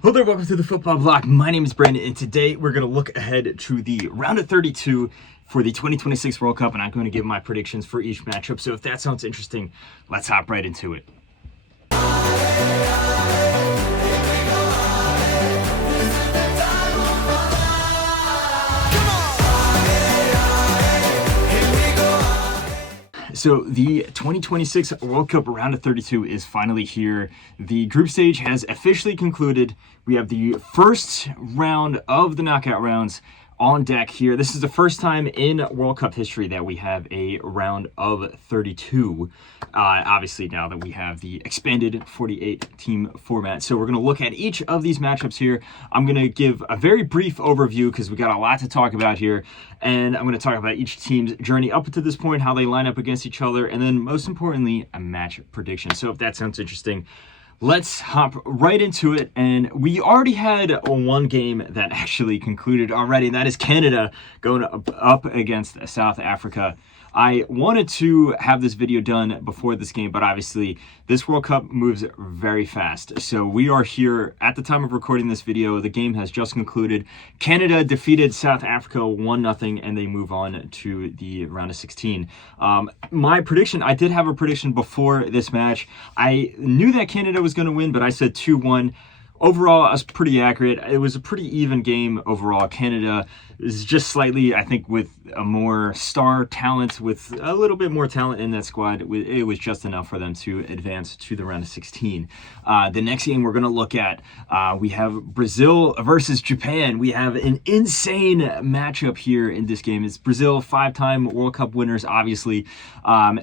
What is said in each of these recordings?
Hello there, welcome to the Football Bloc. My name is Brandon, and today we're going to look ahead to the round of 32 for the 2026 World Cup, and I'm going to give my predictions for each matchup. So if that sounds interesting, let's hop right into it. So the 2026 World Cup round of 32 is finally here. The group stage has officially concluded. We have the first round of the knockout rounds on deck here. This is the first time in World Cup history that we have a round of 32. Obviously, now that we have the expanded 48-team format. So we're going to look at each of these matchups here. I'm going to give a very brief overview because we got a lot to talk about here. And I'm going to talk about each team's journey up to this point, how they line up against each other, and then most importantly, a match prediction. So if that sounds interesting, let's hop right into it. And we already had one game that actually concluded already, and that is Canada going up against South Africa. I wanted to have this video done before this game, but obviously this World Cup moves very fast. So we are here at the time of recording this video. The game has just concluded. Canada defeated South Africa 1-0, and they move on to the round of 16. My prediction, I did have a prediction before this match. I knew that Canada was going to win, but I said 2-1. Overall, I was pretty accurate. It was a pretty even game overall. Canada is just slightly, I think, with a more star talent, with a little bit more talent in that squad. It was just enough for them to advance to the round of 16. The next game we're going to look at, we have Brazil versus Japan. We have an insane matchup here in this game. It's Brazil, 5-time World Cup winners, obviously.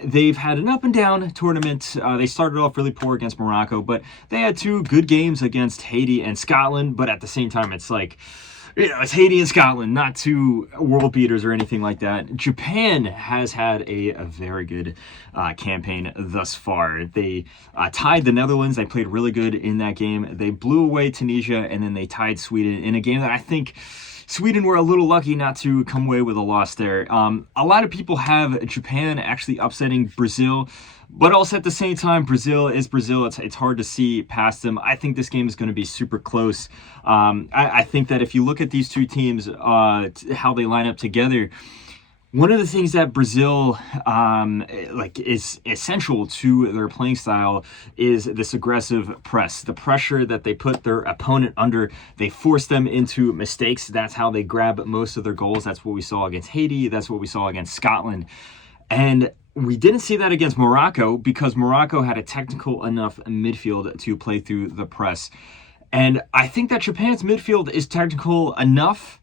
They've had an up and down tournament. They started off really poor against Morocco, but they had two good games against Haiti and Scotland. But at the same time, it's like, it's Haiti and Scotland, not two world beaters or anything like that. Japan has had a very good campaign thus far. They tied the Netherlands. They played really good in that game. They blew away Tunisia, and then they tied Sweden in a game that I think Sweden were a little lucky not to come away with a loss there. A lot of people have Japan actually upsetting Brazil, but also at the same time, Brazil is Brazil. It's hard to see past them. I think this game is going to be super close. I think that if you look at these two teams, how they line up together, one of the things that Brazil is essential to their playing style is this aggressive press. The pressure that they put their opponent under, they force them into mistakes. That's how they grab most of their goals. That's what we saw against Haiti. That's what we saw against Scotland. And we didn't see that against Morocco because Morocco had a technical enough midfield to play through the press. And I think that Japan's midfield is technical enough,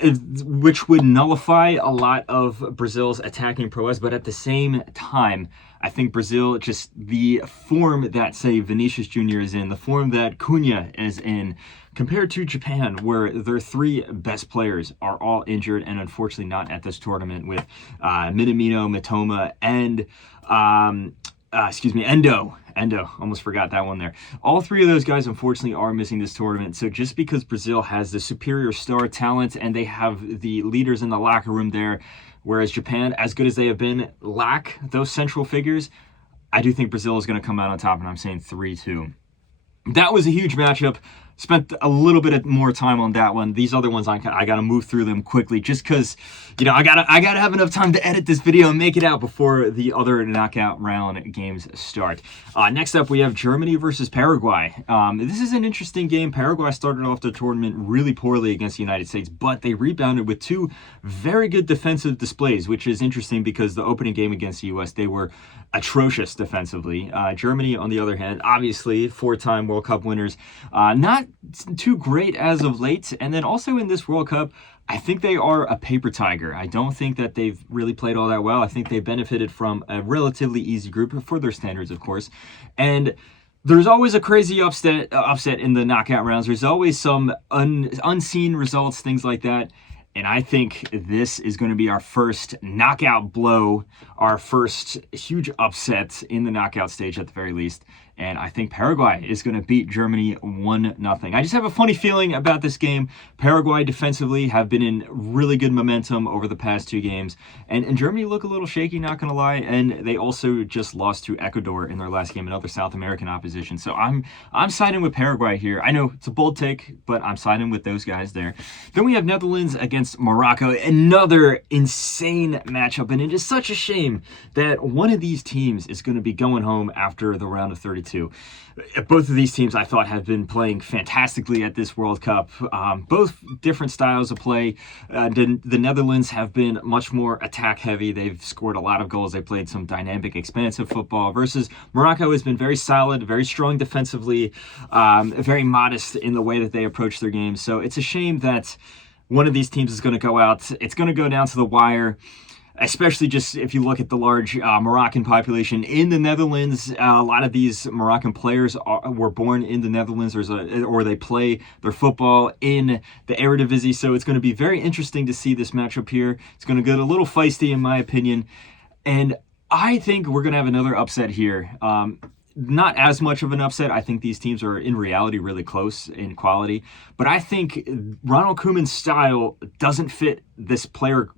which would nullify a lot of Brazil's attacking prowess. But at the same time, I think Brazil, just the form that, say, Vinicius Jr. is in, the form that Cunha is in, compared to Japan, where their three best players are all injured and unfortunately not at this tournament, with Minamino, Mitoma, and Endo, almost forgot that one there. All three of those guys, unfortunately, are missing this tournament. So just because Brazil has the superior star talent and they have the leaders in the locker room there, whereas Japan, as good as they have been, lack those central figures, I do think Brazil is going to come out on top, and I'm saying 3-2. That was a huge matchup. Spent a little bit more time on that one. These other ones, I got to move through them quickly just because, I gotta have enough time to edit this video and make it out before the other knockout round games start. Next up, we have Germany versus Paraguay. This is an interesting game. Paraguay started off the tournament really poorly against the United States, but they rebounded with two very good defensive displays, which is interesting because the opening game against the U.S., they were atrocious defensively. Germany, on the other hand, obviously 4-time World Cup winners, not too great as of late. And then also in this World Cup, I think they are a paper tiger. I don't think that they've really played all that well. I think they benefited from a relatively easy group for their standards, of course. And there's always a crazy upset in the knockout rounds. There's always some unseen results, things like that. And I think this is going to be our first knockout blow, our first huge upset in the knockout stage at the very least. and I think Paraguay is going to beat Germany 1-0. I just have a funny feeling about this game. Paraguay defensively have been in really good momentum over the past 2 games, and Germany look a little shaky, not going to lie, and they also just lost to Ecuador in their last game, another South American opposition. So I'm siding with Paraguay here. I know it's a bold take, but I'm siding with those guys there. Then we have Netherlands against Morocco, another insane matchup, and it is such a shame that one of these teams is going to be going home after the round of 32. Both of these teams I thought have been playing fantastically at this World Cup. Both different styles of play. The Netherlands have been much more attack heavy. They've scored a lot of goals. They played some dynamic, expansive football, versus Morocco has been very solid, very strong defensively, very modest in the way that they approach their games. So it's a shame that one of these teams is going to go out. It's going to go down to the wire, especially just if you look at the large Moroccan population in the Netherlands. A lot of these Moroccan players were born in the Netherlands, or they play their football in the Eredivisie. So it's going to be very interesting to see this matchup here. It's going to get a little feisty, in my opinion. And I think we're going to have another upset here. Not as much of an upset. I think these teams are in reality really close in quality, but I think Ronald Koeman's style doesn't fit this player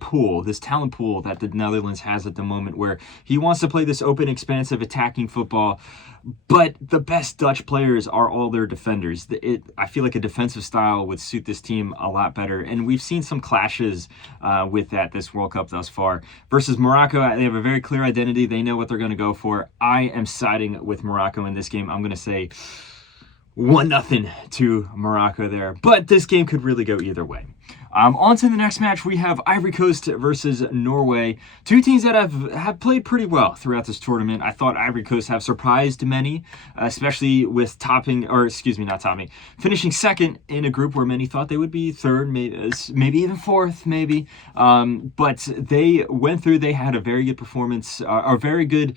pool, this talent pool that the Netherlands has at the moment, where he wants to play this open, expansive, attacking football, but the best Dutch players are all their defenders. I feel like a defensive style would suit this team a lot better, and we've seen some clashes with that this World Cup thus far. Versus Morocco, they have a very clear identity. They know what they're going to go for. I am siding with Morocco in this game. I'm going to say 1-0 to Morocco there, but this game could really go either way. On to the next match, we have Ivory Coast versus Norway. 2 teams that have played pretty well throughout this tournament. I thought Ivory Coast have surprised many, especially with finishing second in a group where many thought they would be third, maybe even fourth, maybe. But they went through. They had a very good performance, a very good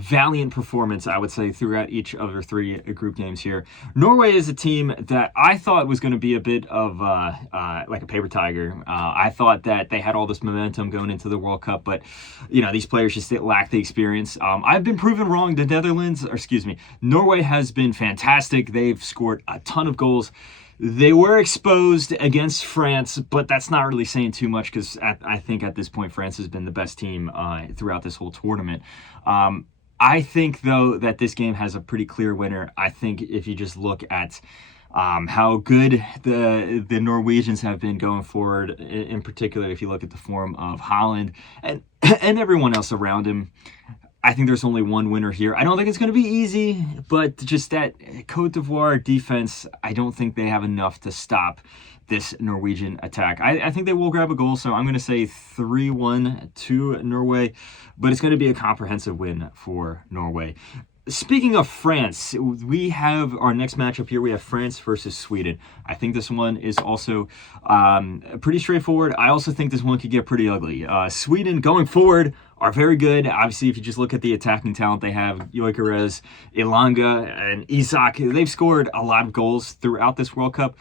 valiant performance, I would say, throughout each of their 3 group games here. Norway is a team that I thought was going to be a bit of like a paper tiger. I thought that they had all this momentum going into the World Cup, but these players just lack the experience. I've been proven wrong. Norway has been fantastic. They've scored a ton of goals. They were exposed against France, but that's not really saying too much, because I think at this point France has been the best team throughout this whole tournament. I think, though, that this game has a pretty clear winner. I think if you just look at how good the Norwegians have been going forward, in particular if you look at the form of Haaland and everyone else around him, I think there's only one winner here. I don't think it's going to be easy, but just that Cote d'Ivoire defense, I don't think they have enough to stop this Norwegian attack. I think they will grab a goal, so I'm going to say 3-1 to Norway, but it's going to be a comprehensive win for Norway. Speaking of France, we have our next matchup here. We have France versus Sweden. I think this one is also pretty straightforward. I also think this one could get pretty ugly. Sweden going forward are very good. Obviously, if you just look at the attacking talent they have, Gyökeres, Elanga, and Isak, they've scored a lot of goals throughout this World Cup,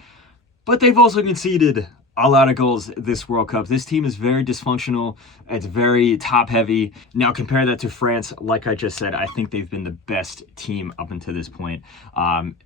but they've also conceded a lot of goals this World Cup. This team is very dysfunctional. It's very top-heavy. Now, compare that to France. Like I just said, I think they've been the best team up until this point,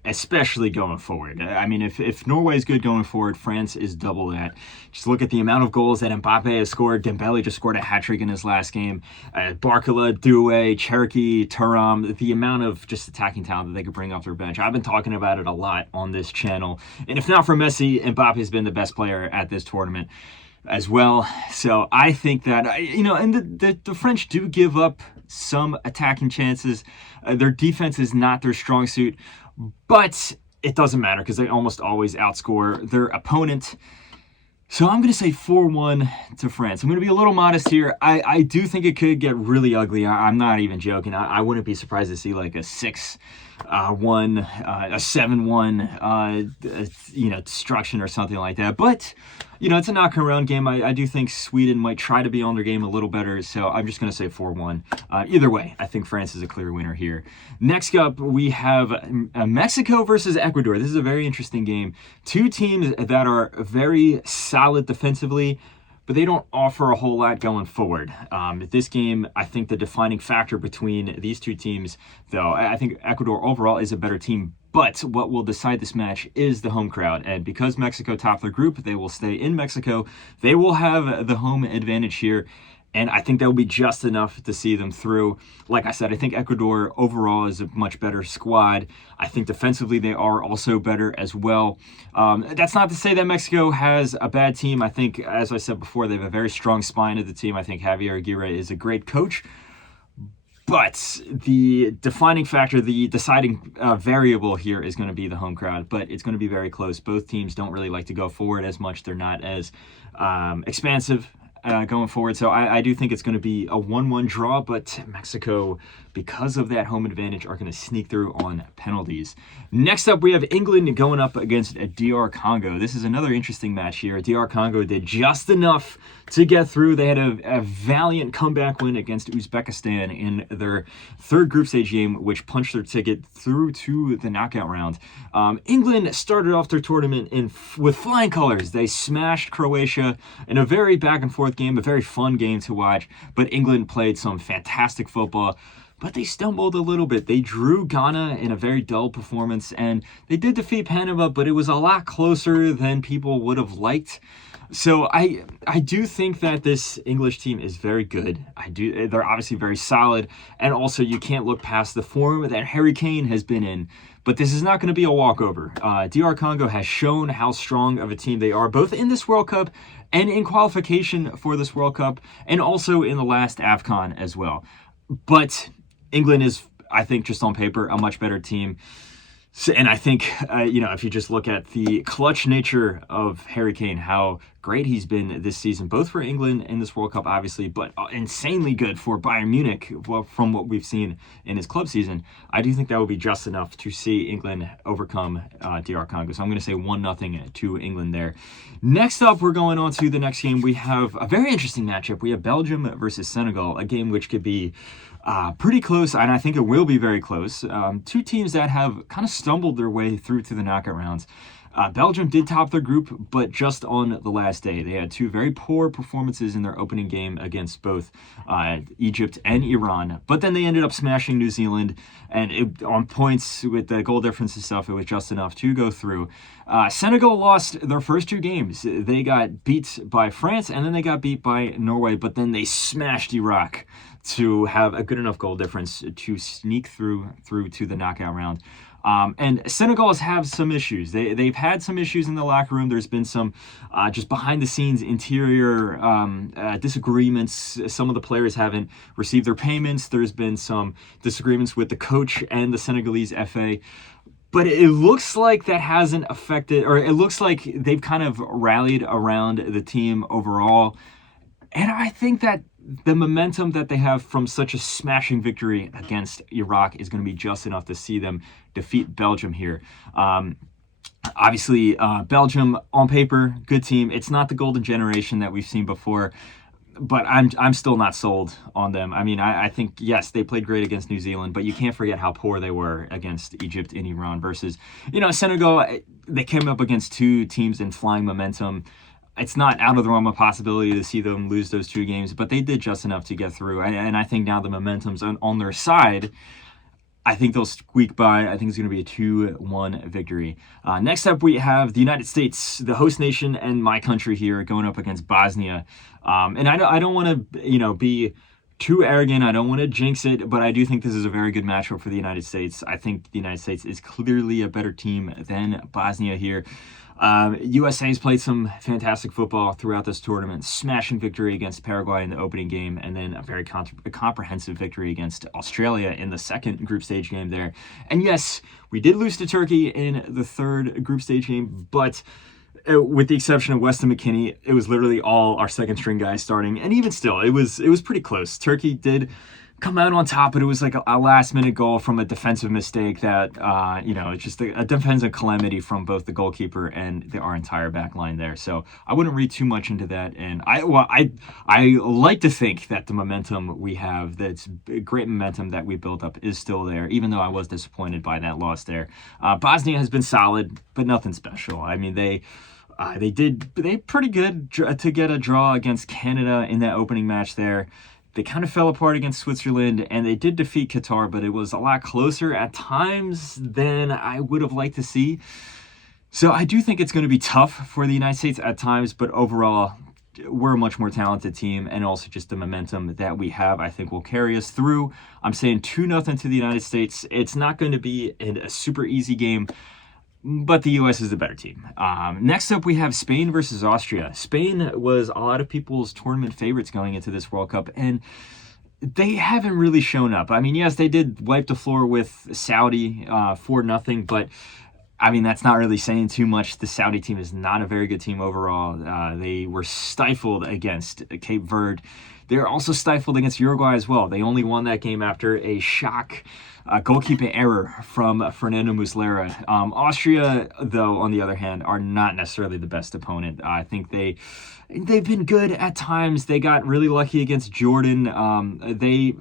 especially going forward. I mean, if Norway is good going forward, France is double that. Just look at the amount of goals that Mbappe has scored. Dembele just scored a hat-trick in his last game. Barcola, Doué, Cherki, Thuram, the amount of just attacking talent that they could bring off their bench. I've been talking about it a lot on this channel. And if not for Messi, Mbappe has been the best player at this tournament as well. So I think that, and the French do give up some attacking chances. Their defense is not their strong suit, but it doesn't matter because they almost always outscore their opponent. So I'm going to say 4-1 to France. I'm going to be a little modest here. I do think it could get really ugly. I'm not even joking. I wouldn't be surprised to see like a 6-1, a 7-1, destruction or something like that. But, it's a knock-around game. I do think Sweden might try to be on their game a little better, so I'm just going to say 4-1. Either way, I think France is a clear winner here. Next up, we have Mexico versus Ecuador. This is a very interesting game. 2 teams that are very solid defensively, but they don't offer a whole lot going forward. This game, I think the defining factor between these two teams, though, I think Ecuador overall is a better team. But what will decide this match is the home crowd. And because Mexico topped their group, they will stay in Mexico. They will have the home advantage here. And I think that will be just enough to see them through. Like I said, I think Ecuador overall is a much better squad. I think defensively they are also better as well. That's not to say that Mexico has a bad team. I think, as I said before, they have a very strong spine of the team. I think Javier Aguirre is a great coach. But the defining factor, the deciding variable here is going to be the home crowd. But it's going to be very close. Both teams don't really like to go forward as much. They're not as expansive going forward. So I do think it's going to be a 1-1 draw, but Mexico, because of that home advantage, are going to sneak through on penalties. Next up, we have England going up against DR Congo. This is another interesting match here. DR Congo did just enough to get through. They had a valiant comeback win against Uzbekistan in their third group stage game, which punched their ticket through to the knockout round. England started off their tournament with flying colors. They smashed Croatia in a very back and forth game, a very fun game to watch, but England played some fantastic football. But they stumbled a little bit. They drew Ghana in a very dull performance, and they did defeat Panama, but it was a lot closer than people would have liked. So I do think that this English team is very good. They're obviously very solid, and also you can't look past the form that Harry Kane has been in. But this is not going to be a walkover. DR Congo has shown how strong of a team they are, both in this World Cup and in qualification for this World Cup, and also in the last AFCON as well. But England is, I think, just on paper, a much better team. So, and I think, if you just look at the clutch nature of Harry Kane, how great he's been this season, both for England in this World Cup, obviously, but insanely good for Bayern Munich from what we've seen in his club season. I do think that would be just enough to see England overcome DR Congo. So I'm going to say 1-0 to England there. Next up, we're going on to the next game. We have a very interesting matchup. We have Belgium versus Senegal, a game which could be pretty close, and I think it will be very close. Two teams that have kind of stumbled their way through to the knockout rounds. Belgium did top their group, but just on the last day. They had two very poor performances in their opening game against both Egypt and Iran, but then they ended up smashing New Zealand, and on points with the goal difference and stuff, it was just enough to go through. Senegal lost their first two games. They got beat by France, and then they got beat by Norway, but then they smashed Iraq to have a good enough goal difference to sneak through to the knockout round. And Senegal have some issues. They've had some issues in the locker room. There's been some just behind the scenes interior disagreements. Some of the players haven't received their payments. There's been some disagreements with the coach and the Senegalese FA. But it looks like that hasn't affected, or it looks like they've kind of rallied around the team overall. And I think that the momentum that they have from such a smashing victory against Iraq is going to be just enough to see them defeat Belgium here. Obviously, Belgium, on paper, good team. It's not the golden generation that we've seen before, but I'm still not sold on them. I mean, I think, yes, they played great against New Zealand, but you can't forget how poor they were against Egypt and Iran versus, Senegal. They came up against two teams in flying momentum. It's not out of the realm of possibility to see them lose those two games, but they did just enough to get through. And I think now the momentum's on their side. I think they'll squeak by. I think it's going to be a 2-1 victory. Next up, we have the United States, the host nation, and my country here going up against Bosnia. And I don't want to, be too arrogant. I don't want to jinx it, but I do think this is a very good matchup for the United States. I think the United States is clearly a better team than Bosnia here. USA's played some fantastic football throughout this tournament, smashing victory against Paraguay in the opening game, and then a very comprehensive victory against Australia in the second group stage game there. And yes, we did lose to Turkey in the third group stage game, but with the exception of Weston McKennie, it was literally all our second string guys starting, and even still, it was pretty close. Turkey did come out on top, but it was like a last-minute goal from a defensive mistake that, it's just a defensive calamity from both the goalkeeper and our entire back line there. So I wouldn't read too much into that. And I like to think that the momentum we have, that's great momentum that we built up, is still there, even though I was disappointed by that loss there. Bosnia has been solid, but nothing special. I mean, they They pretty good to get a draw against Canada in that opening match there. They kind of fell apart against Switzerland, and they did defeat Qatar, but it was a lot closer at times than I would have liked to see. So I do think it's going to be tough for the United States at times, but overall, we're a much more talented team, and also just the momentum that we have, I think, will carry us through. I'm saying 2-0 to the United States. It's not going to be a super easy game, but the U.S. is the better team. Next up, we have Spain versus Austria. Spain was a lot of people's tournament favorites going into this World Cup, and they haven't really shown up. I mean, yes, they did wipe the floor with Saudi 4-0, but I mean, that's not really saying too much. The Saudi team is not a very good team overall. They were stifled against Cape Verde. They were also stifled against Uruguay as well. They only won that game after a shock goalkeeping error from Fernando Muslera. Austria, though, on the other hand, are not necessarily the best opponent. I think they've been good at times. They got really lucky against Jordan. They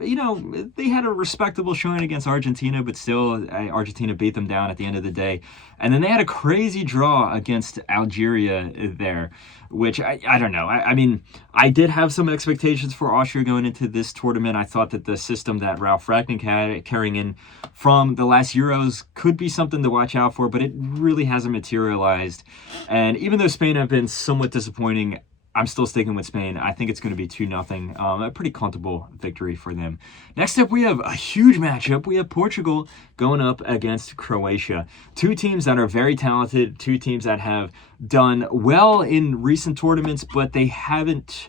had a respectable showing against Argentina, but still Argentina beat them down at the end of the day. And then they had a crazy draw against Algeria there, which I don't know. I mean, I did have some expectations for Austria going into this tournament. I thought that the system that Ralf Rangnick had carrying in from the last Euros could be something to watch out for, but it really hasn't materialized. And even though Spain have been somewhat disappointing, I'm still sticking with Spain. I think it's going to be 2-0. A pretty comfortable victory for them. Next up, we have a huge matchup. We have Portugal going up against Croatia. Two teams that are very talented, two teams that have done well in recent tournaments, but they haven't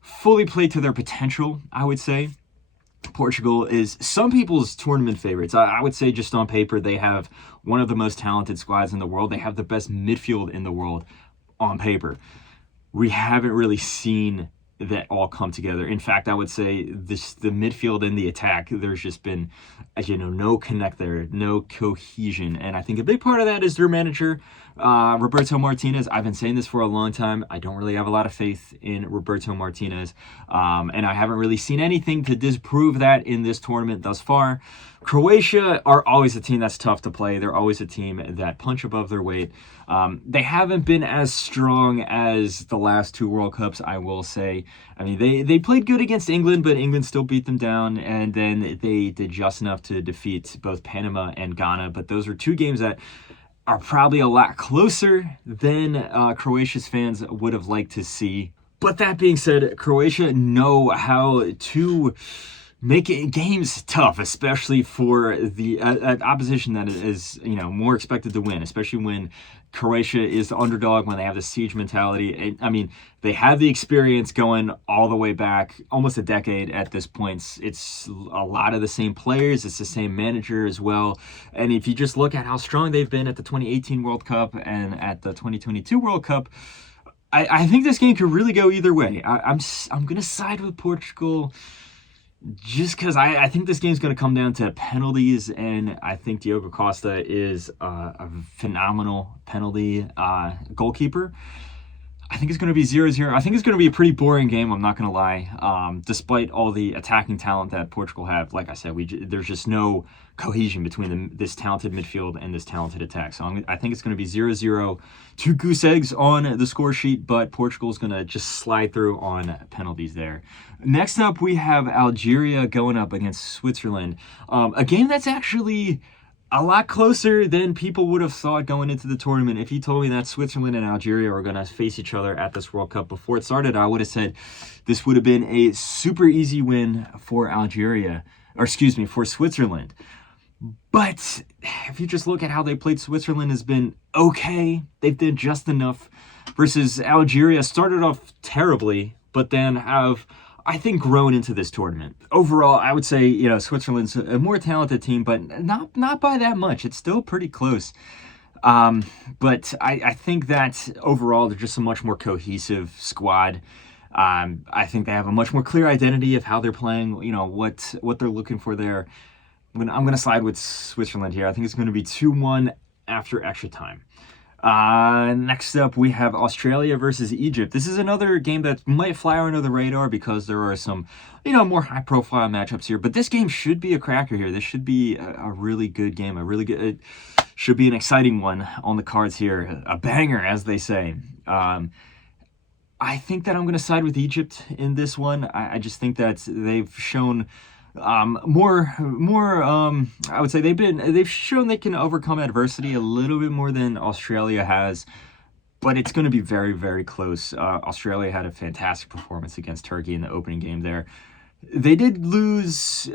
fully played to their potential, I would say. Portugal is some people's tournament favorites. I would say just on paper, they have one of the most talented squads in the world. They have the best midfield in the world on paper. We haven't really seen that all come together. In fact, I would say the midfield and the attack, there's just been, no connect there, no cohesion. And I think a big part of that is their manager, Roberto Martinez. I've been saying this for a long time. I don't really have a lot of faith in Roberto Martinez. And I haven't really seen anything to disprove that in this tournament thus far. Croatia are always a team that's tough to play. They're always a team that punch above their weight. They haven't been as strong as the last two World Cups, I will say. I mean, they played good against England, but England still beat them down, and then they did just enough to defeat both Panama and Ghana. But those are two games that are probably a lot closer than Croatia's fans would have liked to see. But that being said, Croatia know how to make games tough, especially for the opposition that is more expected to win, especially when Croatia is the underdog, when they have the siege mentality. I mean, they have the experience going all the way back almost a decade at this point. It's a lot of the same players. It's the same manager as well. And if you just look at how strong they've been at the 2018 World Cup and at the 2022 World Cup, I think this game could really go either way. I'm going to side with Portugal, just because I think this game's going to come down to penalties, and I think Diogo Costa is a phenomenal penalty goalkeeper. I think it's going to be 0-0. I think it's going to be a pretty boring game, I'm not going to lie. Despite all the attacking talent that Portugal have, like I said, there's just no cohesion between this talented midfield and this talented attack. So I think it's going to be 0-0. Two goose eggs on the score sheet, but Portugal's going to just slide through on penalties there. Next up, we have Algeria going up against Switzerland. A game that's actually a lot closer than people would have thought going into the tournament. If you told me that Switzerland and Algeria were going to face each other at this World Cup before it started, I would have said this would have been a super easy win for for Switzerland. But if you just look at how they played, Switzerland has been okay. They've done just enough versus Algeria. Started off terribly, but then have, I think, grown into this tournament. Overall, I would say, Switzerland's a more talented team, but not by that much. It's still pretty close. But I think that overall, they're just a much more cohesive squad. I think they have a much more clear identity of how they're playing, what they're looking for there. I'm going to side with Switzerland here. I think it's going to be 2-1 after extra time. Next up, we have Australia versus Egypt. This is another game that might fly under the radar because there are some, more high-profile matchups here. But this game should be a cracker here. This should be a really good game, should be an exciting one on the cards here. A banger, as they say. I think that I'm going to side with Egypt in this one. I just think that they've shown more. I would say they've shown they can overcome adversity a little bit more than Australia has. But it's going to be very, very close. Australia had a fantastic performance against Turkey in the opening game there. They did lose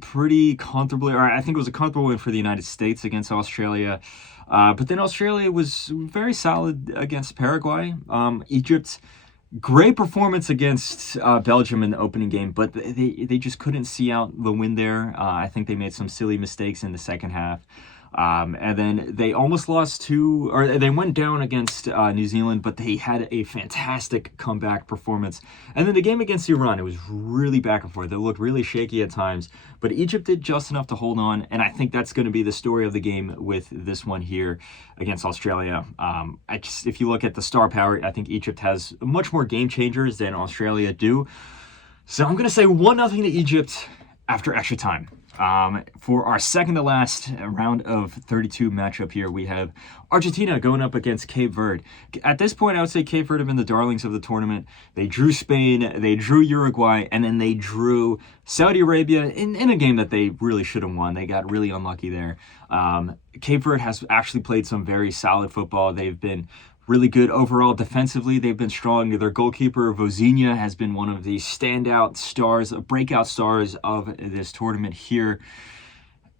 pretty comfortably, or I think it was a comfortable win for the United States against Australia. But then Australia was very solid against Paraguay. Egypt, great performance against Belgium in the opening game, but they just couldn't see out the win there. I think they made some silly mistakes in the second half. And then they almost lost or they went down against New Zealand, but they had a fantastic comeback performance. And then the game against Iran, it was really back and forth. It looked really shaky at times, but Egypt did just enough to hold on. And I think that's going to be the story of the game with this one here against Australia. If you look at the star power, I think Egypt has much more game changers than Australia do. So I'm going to say 1-0 to Egypt after extra time. For our second to last round of 32 matchup here, we have Argentina going up against Cape Verde. At this point, I would say Cape Verde have been the darlings of the tournament. They drew Spain, they drew Uruguay, and then they drew Saudi Arabia in a game that they really should have won. They got really unlucky there. Cape Verde has actually played some very solid football. They've been really good overall defensively. They've been strong. Their goalkeeper, Vozinha, has been one of the standout stars, breakout stars of this tournament here.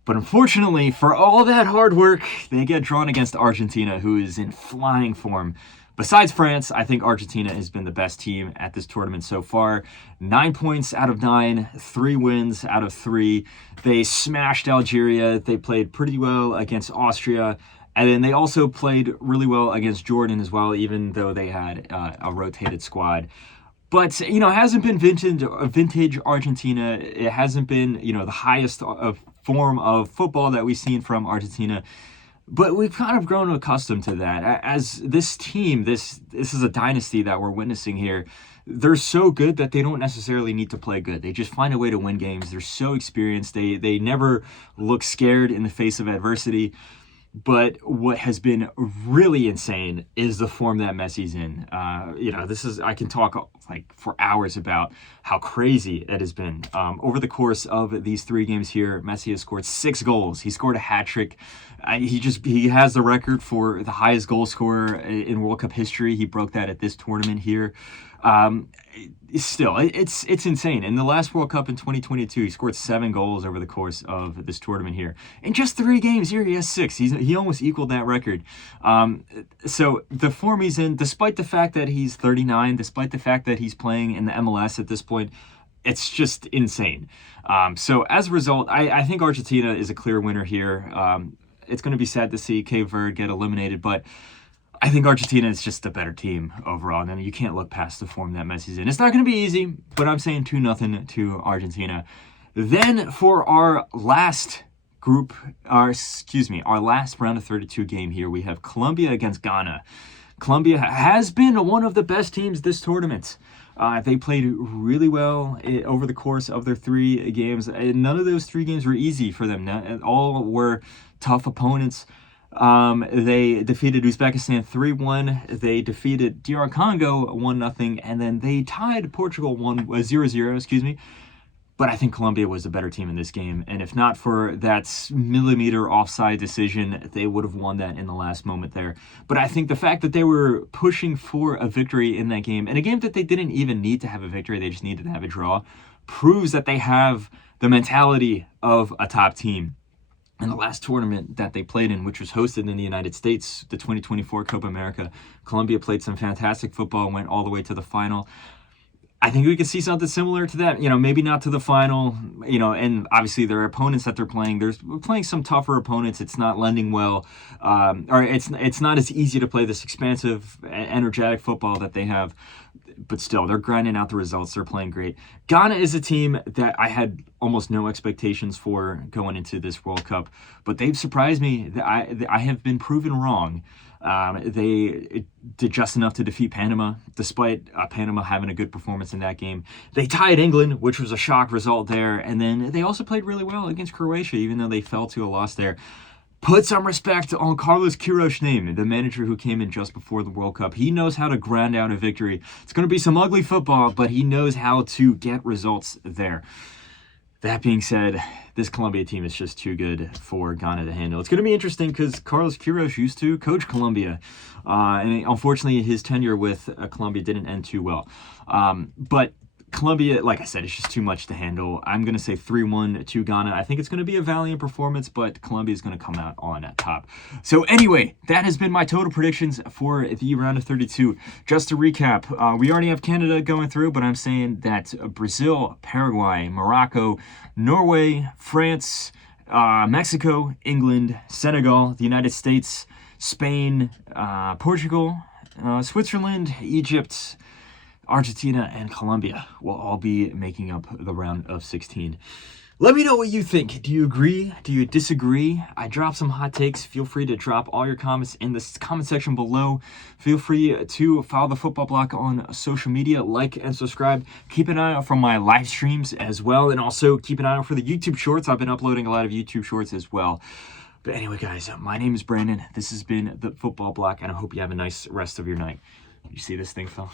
But unfortunately, for all that hard work, they get drawn against Argentina, who is in flying form. Besides France, I think Argentina has been the best team at this tournament so far. 9 points out of 9, 3 wins out of 3. They smashed Algeria. They played pretty well against Austria. And then they also played really well against Jordan as well, even though they had a rotated squad. But, it hasn't been vintage Argentina. It hasn't been, the highest form of football that we've seen from Argentina. But we've kind of grown accustomed to that. As this team, this is a dynasty that we're witnessing here. They're so good that they don't necessarily need to play good. They just find a way to win games. They're so experienced. They never look scared in the face of adversity. But what has been really insane is the form that Messi's in. I can talk for hours about how crazy it has been. Over the course of these 3 games here, Messi has scored 6 goals. He scored a hat trick. He has the record for the highest goal scorer in World Cup history. He broke that at this tournament here. Still, it's insane. In the last World Cup in 2022, he scored 7 goals over the course of this tournament here. In just 3 games here, he has 6. He almost equaled that record. So the form he's in, despite the fact that he's 39, despite the fact that he's playing in the MLS at this point, it's just insane. So as a result, I think Argentina is a clear winner here. It's going to be sad to see Cape Verde get eliminated, but I think Argentina is just a better team overall. And you can't look past the form that Messi's in. It's not going to be easy, but I'm saying 2-0 to Argentina. Then for our last last round of 32 game here, we have Colombia against Ghana. Colombia has been one of the best teams this tournament. They played really well over the course of their 3 games. None of those 3 games were easy for them. All were tough opponents. They defeated Uzbekistan 3-1. They defeated DR Congo 1-0, and then they tied Portugal 0-0. But I think Colombia was the better team in this game, and if not for that millimeter offside decision, they would have won that in the last moment there. But I think the fact that they were pushing for a victory in that game, and a game that they didn't even need to have a victory, they just needed to have a draw, proves that they have the mentality of a top team. In the last tournament that they played in, which was hosted in the United States, the 2024 Copa America, Colombia played some fantastic football, went all the way to the final. I think we can see something similar to that, maybe not to the final, and obviously their opponents that they're playing, they're playing some tougher opponents. It's not lending well, or it's not as easy to play this expansive, energetic football that they have, but still, they're grinding out the results. They're playing great. Ghana is a team that I had almost no expectations for going into this World Cup, but they've surprised me. I have been proven wrong. They did just enough to defeat Panama, despite Panama having a good performance in that game. They tied England, which was a shock result there, and then they also played really well against Croatia, even though they fell to a loss there. Put some respect on Carlos Queiroz' name, the manager who came in just before the World Cup. He knows how to grind out a victory. It's going to be some ugly football, but he knows how to get results there. That being said, this Colombia team is just too good for Ghana to handle. It's going to be interesting because Carlos Queiroz used to coach Colombia. And unfortunately, his tenure with Colombia didn't end too well. But Colombia, like I said, it's just too much to handle. I'm going to say 3-1 to Ghana. I think it's going to be a valiant performance, but Colombia is going to come out on top. So anyway, that has been my total predictions for the round of 32. Just to recap, we already have Canada going through, but I'm saying that Brazil, Paraguay, Morocco, Norway, France, Mexico, England, Senegal, the United States, Spain, Portugal, Switzerland, Egypt, Argentina, and Colombia will all be making up the round of 16. Let me know what you think. Do you agree? Do you disagree? I dropped some hot takes. Feel free to drop all your comments in the comment section below. Feel free to follow the Football Bloc on social media, like and subscribe. Keep an eye out for my live streams as well, and also keep an eye out for the YouTube shorts. I've been uploading a lot of YouTube shorts as well. But anyway, guys, my name is Brandon. This has been the Football Bloc, and I hope you have a nice rest of your night. You see this thing, Phil?